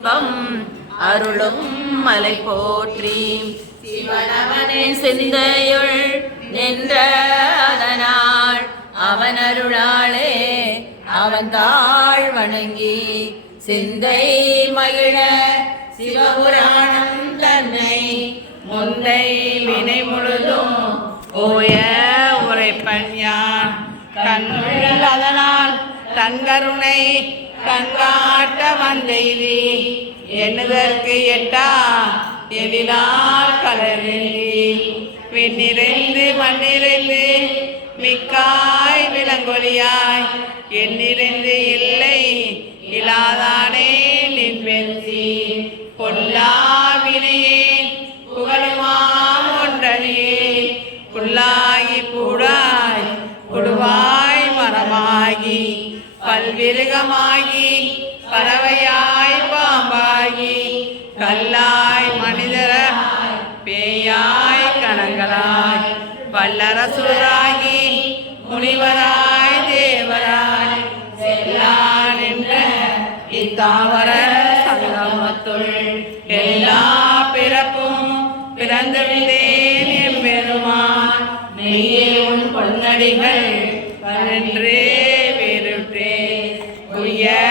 இன்பம் அருளும் மலை போற்றி. சிவனவனே சிந்தையுள் நின்ற அதனால் அவன் அருளாளே அவன் தாழ் வணங்கி சிந்தை மகிழ சிவபுராணம் தன்னை முந்தை வினை முழுதும் ஓய உரைப்பன் யான். கண்ணுள் அதனால் தன்கருணை கண்காட்ட வந்தெய்தி எண்ணுதற்கு எட்டா எதினால் கலரெல்லி விண்ணிறைந்து மண்ணிறைந்து மிக்காய் விலங்கொலியாய் எண்ணிறைந்து இல்லை இலாதானே நின் வெற்றி பொல்லா வினையே புகழுமாம் ஒன்றறியேன் புல்லா மரமாகி பல்விருகமாகி பறவையாய் பாம்பாகி கல்லாய் மனிதராய் பேயாய் கணங்களாய் வல்லரசுராகி முனிவராய் தேவராய் செல்லான் என்ற இத்தாவர சங்கமத்துள் எல்லா பிறப்பும் பிறந்து விட்டேன் எம்பெருமான் மெய்யே உன் பொன்னடிகள் பன்னென்று Yeah.